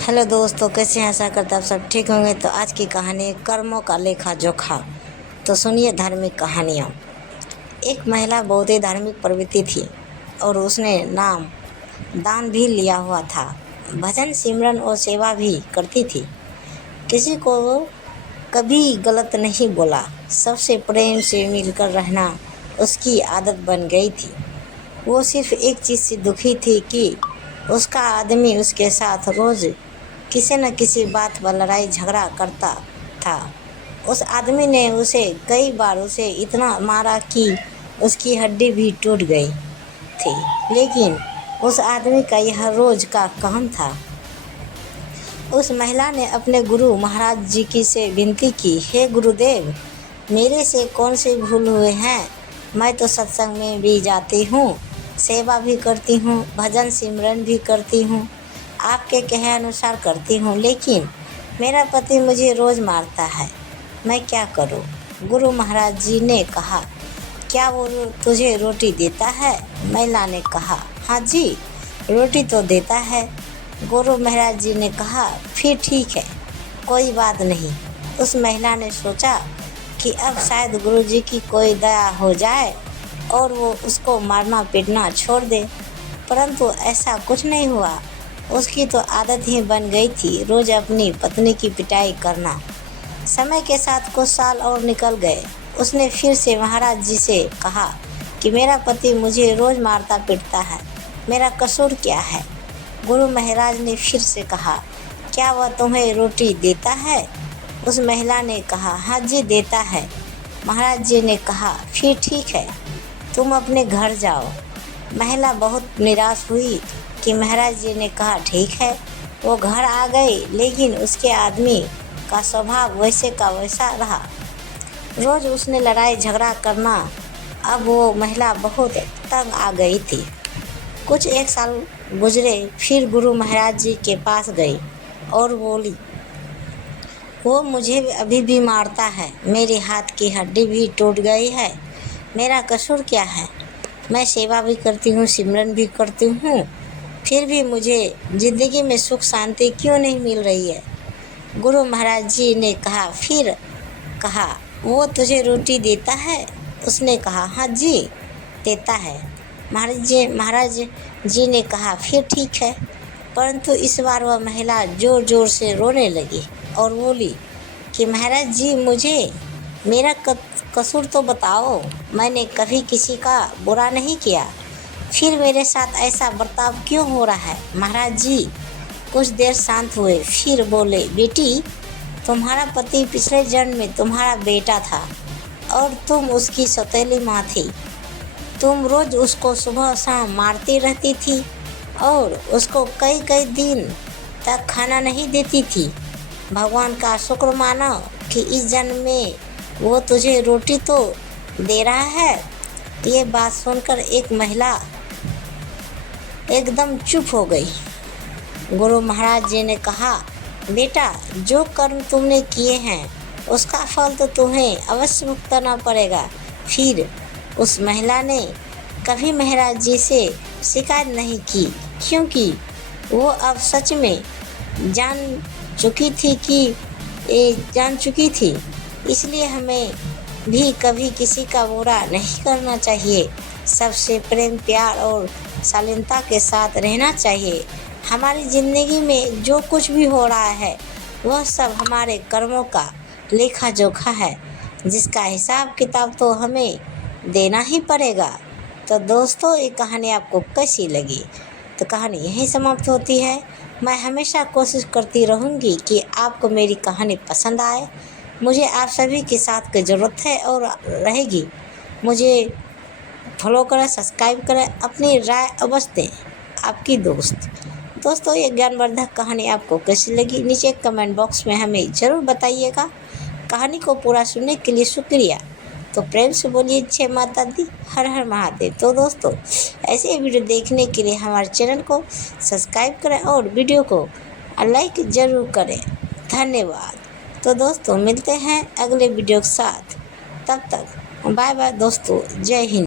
Hello दोस्तों, कैसे हैं? आशा करता आप सब ठीक होंगे। तो आज की कहानी कर्मों का लेखा जोखा। तो सुनिए धार्मिक कहानियाँ। एक महिला बहुत ही धार्मिक प्रवृत्ति थी और उसने नाम दान भी लिया हुआ था। भजन सिमरन और सेवा भी करती थी। किसी को कभी गलत नहीं बोला। सबसे प्रेम से मिलकर रहना उसकी आदत बन गई थी। वो सिर्फ एक चीज़ से दुखी थी कि उसका आदमी उसके साथ रोज़ किसी न किसी बात पर लड़ाई झगड़ा करता था। उस आदमी ने उसे कई बार उसे इतना मारा कि उसकी हड्डी भी टूट गई थी, लेकिन उस आदमी का यह रोज़ का काम था। उस महिला ने अपने गुरु महाराज जी की से विनती की, हे गुरुदेव, मेरे से कौन से भूल हुए हैं? मैं तो सत्संग में भी जाती हूँ, सेवा भी करती हूँ, भजन सिमरन भी करती हूँ, आपके कहे अनुसार करती हूँ, लेकिन मेरा पति मुझे रोज़ मारता है। मैं क्या करूँ? गुरु महाराज जी ने कहा, क्या वो तुझे रोटी देता है? महिला ने कहा, हाँ जी, रोटी तो देता है। गुरु महाराज जी ने कहा, फिर ठीक है, कोई बात नहीं। उस महिला ने सोचा कि अब शायद गुरु जी की कोई दया हो जाए और वो उसको मारना पीटना छोड़ दे, परंतु ऐसा कुछ नहीं हुआ। उसकी तो आदत ही बन गई थी रोज़ अपनी पत्नी की पिटाई करना। समय के साथ कुछ साल और निकल गए। उसने फिर से महाराज जी से कहा कि मेरा पति मुझे रोज़ मारता पीटता है, मेरा कसूर क्या है? गुरु महाराज ने फिर से कहा, क्या वह तुम्हें रोटी देता है? उस महिला ने कहा, हाँ जी, देता है। महाराज जी ने कहा, फिर ठीक है, तुम अपने घर जाओ। महिला बहुत निराश हुई कि महाराज जी ने कहा ठीक है। वो घर आ गई, लेकिन उसके आदमी का स्वभाव वैसे का वैसा रहा। रोज़ उसने लड़ाई झगड़ा करना। अब वो महिला बहुत तंग आ गई थी। कुछ एक साल गुजरे, फिर गुरु महाराज जी के पास गई और बोली, वो मुझे अभी भी मारता है, मेरे हाथ की हड्डी भी टूट गई है, मेरा कसूर क्या है? मैं सेवा भी करती हूँ, सिमरन भी करती हूँ, फिर भी मुझे ज़िंदगी में सुख शांति क्यों नहीं मिल रही है? गुरु महाराज जी ने कहा, वो तुझे रोटी देता है? उसने कहा, हाँ जी, देता है। महाराज जी ने कहा, फिर ठीक है। परंतु इस बार वह महिला ज़ोर ज़ोर से रोने लगी और बोली कि महाराज जी, मुझे मेरा कसूर तो बताओ, मैंने कभी किसी का बुरा नहीं किया, फिर मेरे साथ ऐसा बर्ताव क्यों हो रहा है? महाराज जी कुछ देर शांत हुए, फिर बोले, बेटी, तुम्हारा पति पिछले जन्म में तुम्हारा बेटा था और तुम उसकी सौतेली माँ थी। तुम रोज़ उसको सुबह शाम मारती रहती थी और उसको कई कई दिन तक खाना नहीं देती थी। भगवान का शुक्र मानो कि इस जन्म में वो तुझे रोटी तो दे रहा है। ये बात सुनकर एक महिला एकदम चुप हो गई। गुरु महाराज जी ने कहा, बेटा, जो कर्म तुमने किए हैं उसका फल तो तुम्हें अवश्य भुगतना पड़ेगा। फिर उस महिला ने कभी महाराज जी से शिकायत नहीं की, क्योंकि वो अब सच में जान चुकी थी। इसलिए हमें भी कभी किसी का बुरा नहीं करना चाहिए। सबसे प्रेम, प्यार और शालीनता के साथ रहना चाहिए। हमारी ज़िंदगी में जो कुछ भी हो रहा है वह सब हमारे कर्मों का लेखा जोखा है, जिसका हिसाब किताब तो हमें देना ही पड़ेगा। तो दोस्तों, ये कहानी आपको कैसी लगी? तो कहानी यहीं समाप्त होती है। मैं हमेशा कोशिश करती रहूँगी कि आपको मेरी कहानी पसंद आए। मुझे आप सभी के साथ की ज़रूरत है और रहेगी। मुझे फॉलो करें, सब्सक्राइब करें, अपनी राय अवश्य दें। आपकी दोस्तों, ये ज्ञानवर्धक कहानी आपको कैसी लगी नीचे कमेंट बॉक्स में हमें ज़रूर बताइएगा। कहानी को पूरा सुनने के लिए शुक्रिया। तो प्रेम से बोलिए, जय माता दी, हर हर महादेव। तो दोस्तों, ऐसे वीडियो देखने के लिए हमारे चैनल को सब्सक्राइब करें और वीडियो को लाइक ज़रूर करें। धन्यवाद। तो दोस्तों, मिलते हैं अगले वीडियो के साथ। तब तक बाय बाय दोस्तों, जय हिंद।